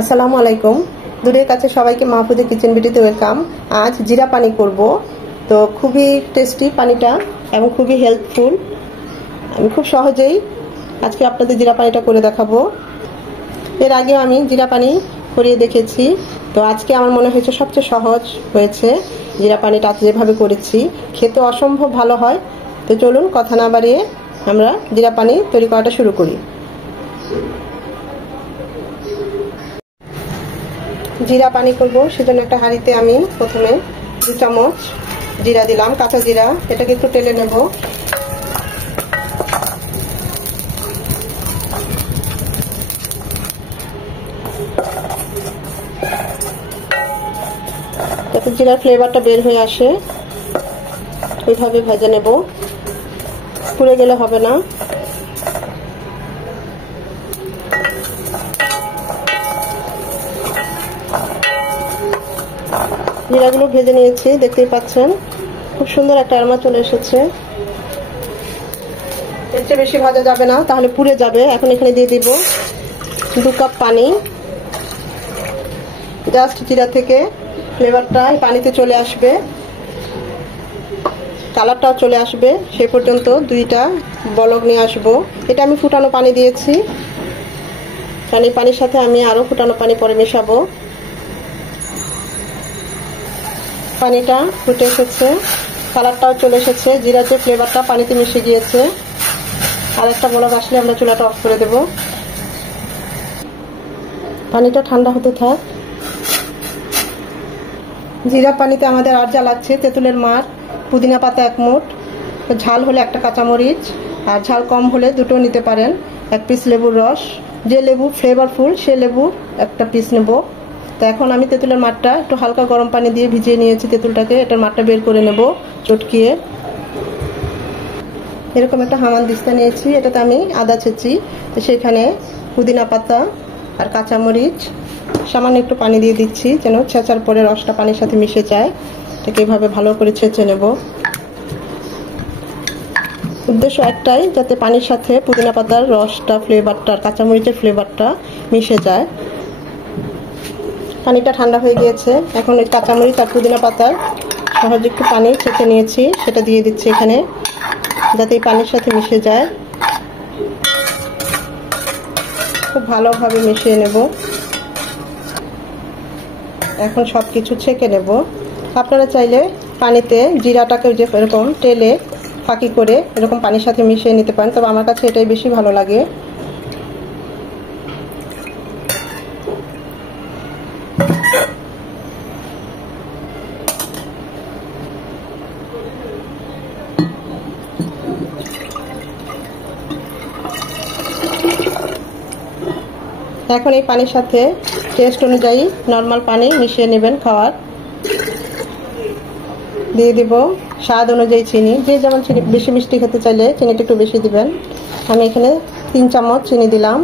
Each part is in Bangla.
আসসালামু আলাইকুম। দূরের কাছে সবাইকে মাহফুজের কিচেন বিউটিতে ওয়েলকাম। আজ জিরা পানি করব। তো খুবই টেস্টি পানিটা এবং খুবই হেল্পফুল। আমি খুব সহজেই আজকে আপনাদের জিরা পানিটা করে দেখাবো। এর আগেও আমি জিরা পানি করিয়ে দেখেছি, তো আজকে আমার মনে হয়েছে সবচেয়ে সহজ হয়েছে জিরা পানিটা যেভাবে করেছি। খেতে অসম্ভব ভালো হয়। তো চলুন কথা না বাড়িয়ে আমরা জিরা পানি তৈরি করাটা শুরু করি। জিরা পানি করব, সেজন্য একটা হাঁড়িতে আমি প্রথমে 2 চামচ জিরা দিলাম, কাঁচা জিরা। এটাকে একটু টেলে নেব। যাতে জিরার ফ্লেভারটা বের হয়ে আসে ওইভাবে ভেজে নেব, পুড়ে গেলে হবে না। জিরাগুলো ভেজে নিয়েছি, দেখতেই পাচ্ছেন খুব সুন্দর একটা অ্যারোমা চলে এসেছে। এর চেয়ে বেশি ভাজা যাবে না, তাহলে পুড়ে যাবে। এখন এখানে দিয়ে দিব 2 কাপ পানি। জাস্ট জিরা থেকে ফ্লেভারটা পানিতে চলে আসবে, কালারটাও চলে আসবে, সে পর্যন্ত 2টা বলক নিয়ে আসবো। এটা আমি ফুটানো পানি দিয়েছি, কারণ এই পানির সাথে আমি আরো ফুটানো পানি পরে মেশাবো। পানিটা ফুটে এসেছে, কালারটাও চলে এসেছে, জিরার যে ফ্লেভারটা পানিতে মিশে গিয়েছে। আর একটা বলক আসলে আমরা চুলাটা অফ করে দেব। পানিটা ঠান্ডা হতে থাক। জিরা পানিতে আমাদের আর যা লাগছে: তেঁতুলের মার, পুদিনা পাতা 1 মুঠ, ঝাল হলে 1টা কাঁচামরিচ, আর ঝাল কম হলে 2টো নিতে পারেন, 1 পিস লেবুর রস। যে লেবু ফ্লেভারফুল সে লেবু 1টা পিস নেব। তো এখন আমি তেঁতুলের মারটা একটু হালকা গরম পানি দিয়ে ভিজিয়ে নিয়েছি তেঁতুলটাকে। এটার মারটা বের করে নেব চটকিয়ে। এরকম একটা হামানদিস্তা নিয়েছি, এটাতে আমি আদা ছেঁচি। তো সেখানে পুদিনা পাতা আর কাঁচামরিচ, সামান্য একটু পানি দিয়ে দিচ্ছি যেন ছেঁচার পরে রসটা পানির সাথে মিশে যায়। এটাকে এইভাবে ভালো করে ছেঁচে নেব। উদ্দেশ্য একটাই, যাতে পানির সাথে পুদিনা পাতার রসটা, ফ্লেভারটা আর কাঁচামরিচের ফ্লেভারটা মিশে যায়। পানিটা ঠান্ডা হয়ে গিয়েছে। এখন ওই কাঁচামরিচ আর পুদিনা পাতার সহজে একটু পানি ছেঁচে নিয়েছি, সেটা দিয়ে দিচ্ছি এখানে, যাতে এই পানির সাথে মিশে যায়। খুব ভালোভাবে মিশিয়ে নেব। এখন সব কিছু ছেঁকে নেব। আপনারা চাইলে পানিতে জিরাটাকে যে এরকম টেলে ফাঁকি করে এরকম পানির সাথে মিশিয়ে নিতে পারেন, তবে আমার কাছে এটাই বেশি ভালো লাগে। এখন এই পানির সাথে টেস্ট অনুযায়ী নর্মাল পানি মিশিয়ে নেবেন খাওয়ার। দিয়ে দিব স্বাদ অনুযায়ী চিনি, যে যেমন চিনি বেশি মিষ্টি খেতে চাইলে চিনিটা একটু বেশি দিবেন। আমি এখানে 3 চামচ চিনি দিলাম।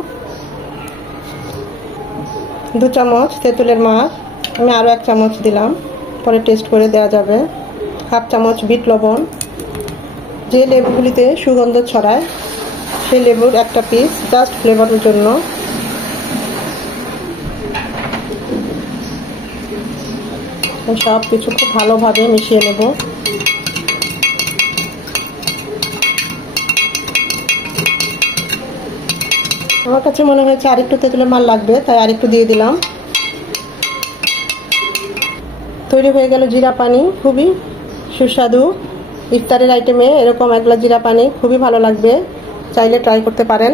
2 চামচ তেঁতুলের মার, আমি আরও 1 চামচ দিলাম, পরে টেস্ট করে দেওয়া যাবে। 1/2 চামচ বিট লবণ, যে লেবুগুলিতে সুগন্ধ ছড়ায় সেই লেবুর 1টা পিস, জাস্ট ফ্লেভারের জন্য। সব কিছু খুব ভালোভাবে মিশিয়ে নেব। আমার কাছে মনে হয়েছে আরেকটু তেঁতুলের মার লাগবে, তাই আরেকটু দিয়ে দিলাম। তৈরি হয়ে গেল জিরা পানি, খুবই সুস্বাদু। ইফতারের আইটেমে এরকম 1 গ্লাস জিরা পানি খুবই ভালো লাগবে, চাইলে ট্রাই করতে পারেন।